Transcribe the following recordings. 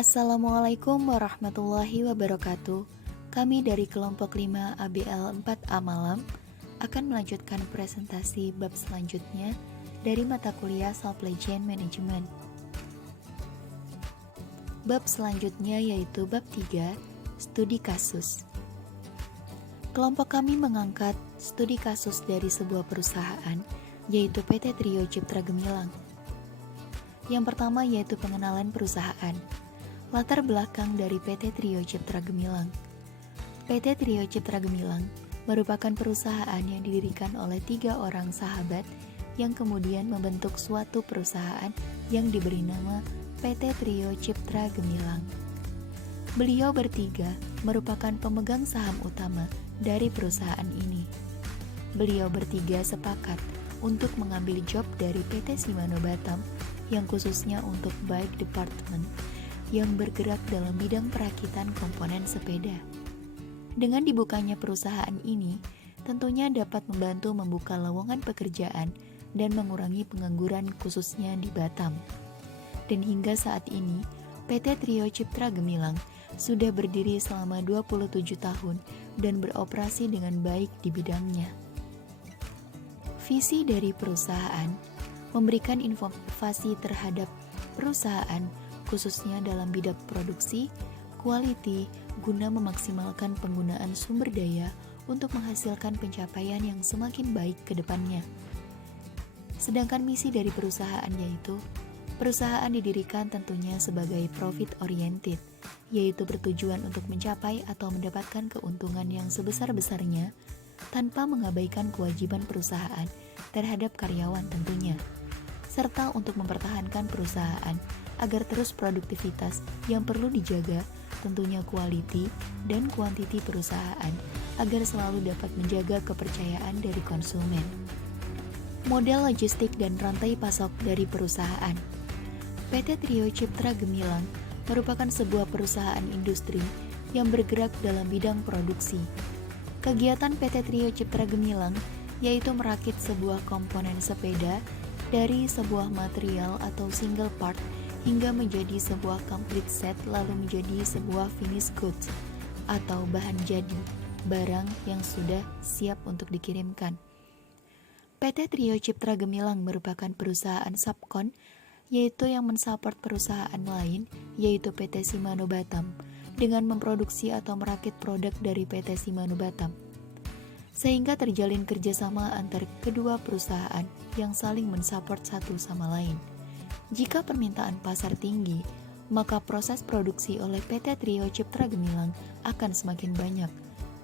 Assalamualaikum warahmatullahi wabarakatuh. Kami dari kelompok 5 ABL 4A Malam akan melanjutkan presentasi bab selanjutnya dari mata kuliah Supply Chain Management. Bab selanjutnya yaitu bab 3, studi kasus. Kelompok kami mengangkat studi kasus dari sebuah perusahaan, yaitu PT Trio Ciptra Gemilang. Yang pertama yaitu pengenalan perusahaan. Latar belakang dari PT Trio Ciptra Gemilang. PT Trio Ciptra Gemilang merupakan perusahaan yang didirikan oleh 3 orang sahabat yang kemudian membentuk suatu perusahaan yang diberi nama PT Trio Ciptra Gemilang. Beliau bertiga merupakan pemegang saham utama dari perusahaan ini. Beliau bertiga sepakat untuk mengambil job dari PT Shimano Batam yang khususnya untuk bike department yang bergerak dalam bidang perakitan komponen sepeda. Dengan dibukanya perusahaan ini, tentunya dapat membantu membuka lowongan pekerjaan dan mengurangi pengangguran khususnya di Batam. Dan hingga saat ini, PT Trio Ciptra Gemilang sudah berdiri selama 27 tahun dan beroperasi dengan baik di bidangnya. Visi dari perusahaan memberikan inovasi terhadap perusahaan khususnya dalam bidang produksi, quality, guna memaksimalkan penggunaan sumber daya untuk menghasilkan pencapaian yang semakin baik ke depannya. Sedangkan misi dari perusahaan yaitu, perusahaan didirikan tentunya sebagai profit oriented, yaitu bertujuan untuk mencapai atau mendapatkan keuntungan yang sebesar-besarnya tanpa mengabaikan kewajiban perusahaan terhadap karyawan tentunya, serta untuk mempertahankan perusahaan agar terus produktivitas yang perlu dijaga, tentunya quality dan quantity perusahaan, agar selalu dapat menjaga kepercayaan dari konsumen. Model logistik dan rantai pasok dari perusahaan. PT Trio Ciptra Gemilang merupakan sebuah perusahaan industri yang bergerak dalam bidang produksi. Kegiatan PT Trio Ciptra Gemilang yaitu merakit sebuah komponen sepeda dari sebuah material atau single part hingga menjadi sebuah complete set lalu menjadi sebuah finished goods atau bahan jadi, barang yang sudah siap untuk dikirimkan. PT Trio Ciptra Gemilang merupakan perusahaan subkon yaitu yang mensupport perusahaan lain yaitu PT Shimano Batam dengan memproduksi atau merakit produk dari PT Shimano Batam. Sehingga terjalin kerjasama antar kedua perusahaan yang saling mensupport satu sama lain. Jika permintaan pasar tinggi, maka proses produksi oleh PT Trio Ciptra Gemilang akan semakin banyak.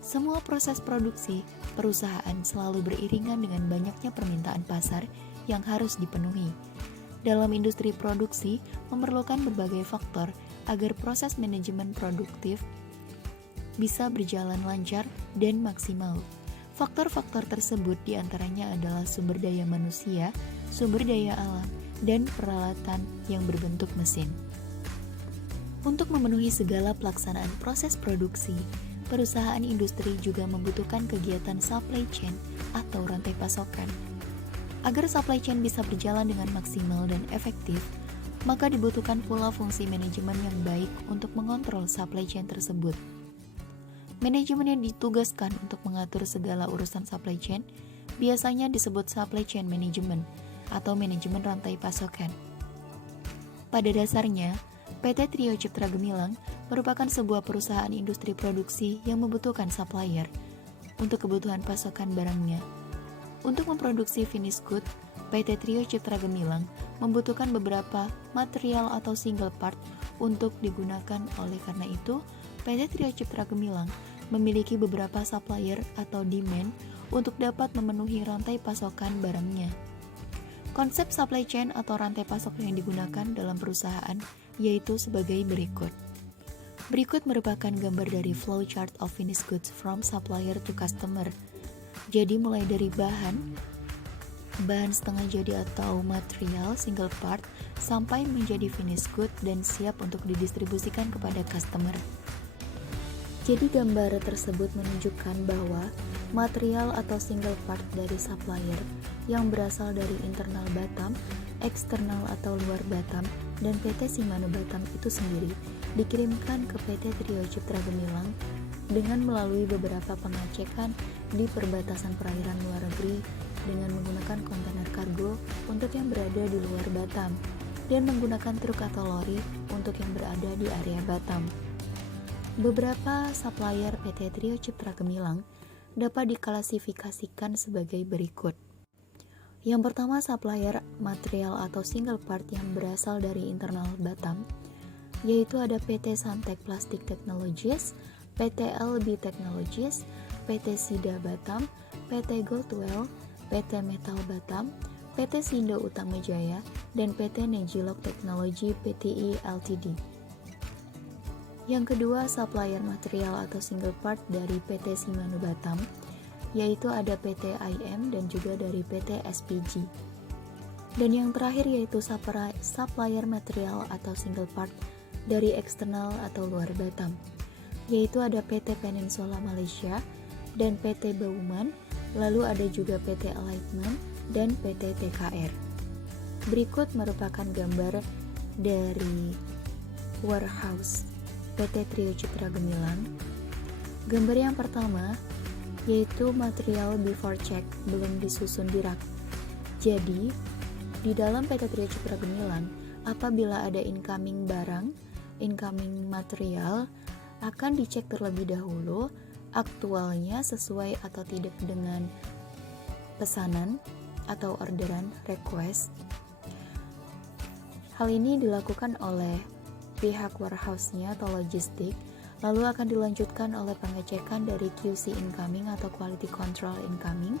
Semua proses produksi perusahaan selalu beriringan dengan banyaknya permintaan pasar yang harus dipenuhi. Dalam industri produksi memerlukan berbagai faktor agar proses manajemen produktif bisa berjalan lancar dan maksimal. Faktor-faktor tersebut diantaranya adalah sumber daya manusia, sumber daya alam, dan peralatan yang berbentuk mesin. Untuk memenuhi segala pelaksanaan proses produksi, perusahaan industri juga membutuhkan kegiatan supply chain atau rantai pasokan. Agar supply chain bisa berjalan dengan maksimal dan efektif, maka dibutuhkan pula fungsi manajemen yang baik untuk mengontrol supply chain tersebut. Manajemen yang ditugaskan untuk mengatur segala urusan supply chain biasanya disebut supply chain management atau manajemen rantai pasokan. Pada dasarnya, PT Trio Ciptra Gemilang merupakan sebuah perusahaan industri produksi yang membutuhkan supplier untuk kebutuhan pasokan barangnya. Untuk memproduksi finished good, PT Trio Ciptra Gemilang membutuhkan beberapa material atau single part untuk digunakan. Oleh karena itu, PT Trio Ciptra Gemilang memiliki beberapa supplier atau demand untuk dapat memenuhi rantai pasokan barangnya. Konsep supply chain atau rantai pasok yang digunakan dalam perusahaan yaitu sebagai berikut. Berikut merupakan gambar dari flow chart of finished goods from supplier to customer. Jadi mulai dari bahan setengah jadi atau material single part sampai menjadi finished good dan siap untuk didistribusikan kepada customer. Jadi gambar tersebut menunjukkan bahwa material atau single part dari supplier yang berasal dari internal Batam, eksternal atau luar Batam, dan PT Shimano Batam itu sendiri dikirimkan ke PT Trio Cipta Gemilang dengan melalui beberapa pengecekan di perbatasan perairan luar negeri dengan menggunakan kontainer kargo untuk yang berada di luar Batam dan menggunakan truk atau lori untuk yang berada di area Batam. Beberapa supplier PT Trio Cipta Gemilang dapat diklasifikasikan sebagai berikut. Yang pertama, supplier material atau single part yang berasal dari internal Batam, yaitu ada PT Santek Plastic Technologies, PT LB Technologies, PT Sida Batam, PT Goldwell, PT Metal Batam, PT Sindo Utama Jaya, dan PT Nejilok Technology Pti Ltd. Yang kedua, supplier material atau single part dari PT Simano Batam, yaitu ada PT IM dan juga dari PT SPG. Dan yang terakhir yaitu supplier material atau single part dari eksternal atau luar Batam, yaitu ada PT Peninsula Malaysia dan PT Bauman, lalu ada juga PT Alignment dan PT TKR. Berikut merupakan gambar dari warehouse PT Trio Cipta Gemilang. Gambar yang pertama yaitu material before check, belum disusun di rak. Jadi, di dalam PT Trio Cipta Gemilang, apabila ada incoming barang, incoming material, akan dicek terlebih dahulu aktualnya sesuai atau tidak dengan pesanan atau orderan request. Hal ini dilakukan oleh pihak warehouse-nya atau logistik, lalu akan dilanjutkan oleh pengecekan dari QC incoming atau quality control incoming.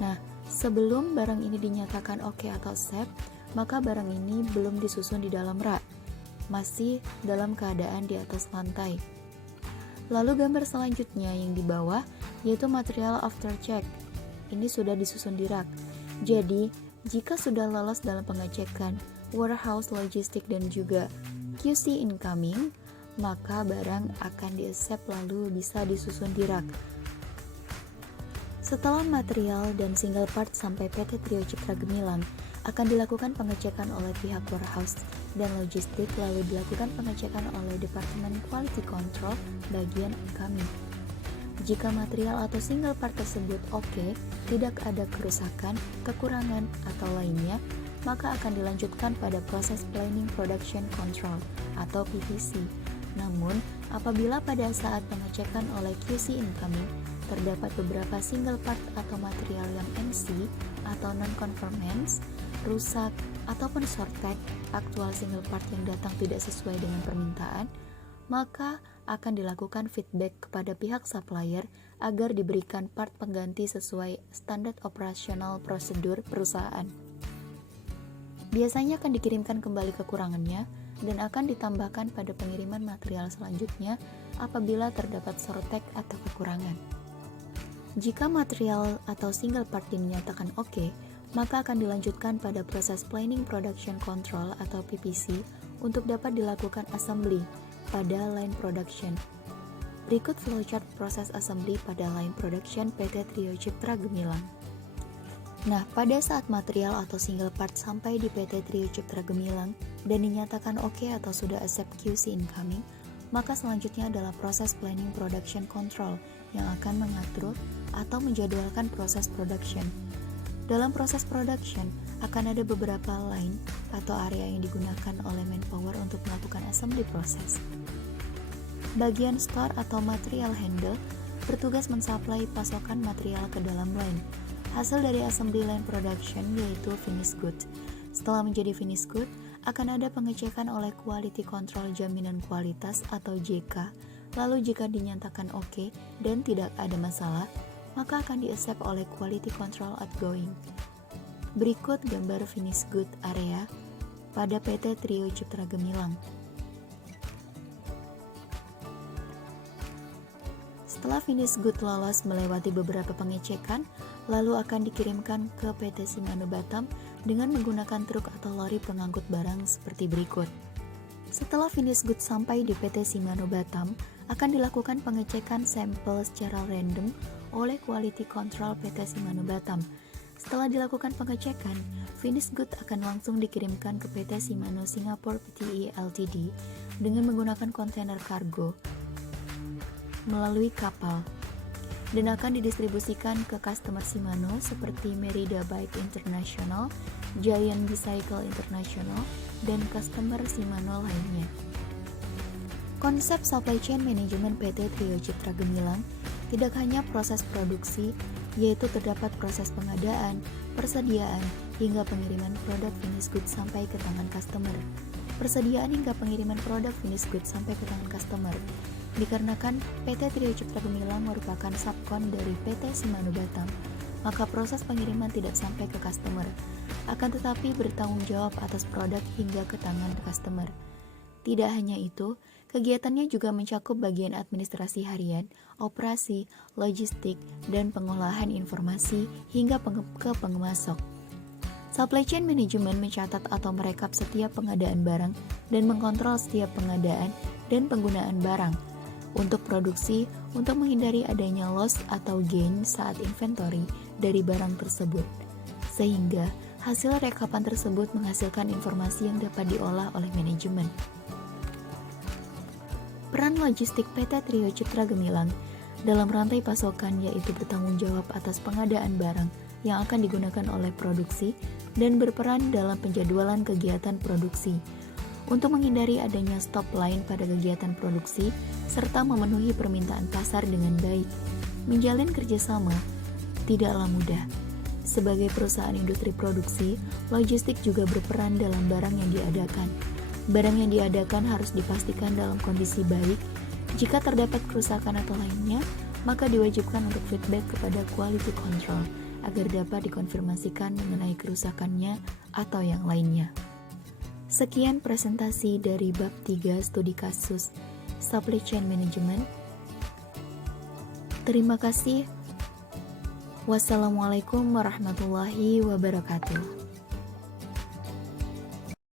Nah, sebelum barang ini dinyatakan oke atau accept, maka barang ini belum disusun di dalam rak, masih dalam keadaan di atas lantai. Lalu gambar selanjutnya yang di bawah yaitu material after check. Ini sudah disusun di rak. Jadi, jika sudah lolos dalam pengecekan warehouse, logistik, dan juga QC incoming, maka barang akan di-accept lalu bisa disusun di rak. Setelah material dan single part sampai PT Trio Cipta Gemilang, akan dilakukan pengecekan oleh pihak warehouse dan logistik, lalu dilakukan pengecekan oleh Departemen Quality Control bagian incoming. Jika material atau single part tersebut oke, tidak ada kerusakan, kekurangan, atau lainnya, maka akan dilanjutkan pada proses Planning Production Control atau PPC. Namun, apabila pada saat pengecekan oleh QC incoming terdapat beberapa single part atau material yang NC atau non-conformance, rusak, ataupun shorted, aktual single part yang datang tidak sesuai dengan permintaan, maka akan dilakukan feedback kepada pihak supplier agar diberikan part pengganti sesuai standar operasional prosedur perusahaan. Biasanya akan dikirimkan kembali kekurangannya dan akan ditambahkan pada pengiriman material selanjutnya apabila terdapat shortage atau kekurangan. Jika material atau single part dinyatakan oke, maka akan dilanjutkan pada proses Planning Production Control atau PPC untuk dapat dilakukan assembly pada line production. Berikut flowchart proses assembly pada line production PT Trio Cipta Gemilang. Nah, pada saat material atau single part sampai di PT Trio Cipta Gemilang dan dinyatakan oke atau sudah accept QC incoming, maka selanjutnya adalah proses Planning Production Control yang akan mengatur atau menjadwalkan proses production. Dalam proses production, akan ada beberapa line atau area yang digunakan oleh manpower untuk melakukan assembly proses. Bagian store atau material handle bertugas mensuplai pasokan material ke dalam line. Hasil dari assembly line production yaitu finished good. Setelah menjadi finished good, akan ada pengecekan oleh Quality Control Jaminan Kualitas atau JK. Lalu jika dinyatakan oke dan tidak ada masalah, maka akan di-accept oleh Quality Control Outgoing. Berikut gambar finished good area pada PT Trio Cipta Gemilang. Setelah finished good lolos melewati beberapa pengecekan, lalu akan dikirimkan ke PT Simano Batam dengan menggunakan truk atau lori pengangkut barang seperti berikut. Setelah finished good sampai di PT Simano Batam, akan dilakukan pengecekan sampel secara random oleh Quality Control PT Simano Batam. Setelah dilakukan pengecekan, finished good akan langsung dikirimkan ke PT Shimano Singapore Pte Ltd dengan menggunakan kontainer kargo melalui kapal dan akan didistribusikan ke customer Shimano seperti Merida Bike International, Giant Bicycle International, dan customer Shimano lainnya. Konsep supply chain management PT Trio Citra Gemilang tidak hanya proses produksi, yaitu terdapat proses pengadaan, persediaan, hingga pengiriman produk finished goods sampai ke tangan customer. Persediaan hingga pengiriman produk finished goods sampai ke tangan customer. Dikarenakan PT Trio Citra Gemilang merupakan subkon dari PT Shimano Batam, maka proses pengiriman tidak sampai ke customer, akan tetapi bertanggung jawab atas produk hingga ke tangan customer. Tidak hanya itu, kegiatannya juga mencakup bagian administrasi harian, operasi, logistik, dan pengolahan informasi hingga ke pengemasok. Supply chain management mencatat atau merekap setiap pengadaan barang dan mengkontrol setiap pengadaan dan penggunaan barang untuk produksi untuk menghindari adanya loss atau gain saat inventory dari barang tersebut. Sehingga hasil rekapan tersebut menghasilkan informasi yang dapat diolah oleh manajemen. Peran logistik PT Trio Citra Gemilang dalam rantai pasokan yaitu bertanggung jawab atas pengadaan barang yang akan digunakan oleh produksi dan berperan dalam penjadwalan kegiatan produksi untuk menghindari adanya stop line pada kegiatan produksi serta memenuhi permintaan pasar dengan baik. Menjalin kerjasama tidaklah mudah. Sebagai perusahaan industri produksi, logistik juga berperan dalam barang yang diadakan. Barang yang diadakan harus dipastikan dalam kondisi baik. Jika terdapat kerusakan atau lainnya, maka diwajibkan untuk feedback kepada quality control agar dapat dikonfirmasikan mengenai kerusakannya atau yang lainnya. Sekian presentasi dari bab 3 studi kasus Supply Chain Management. Terima kasih. Wassalamualaikum warahmatullahi wabarakatuh.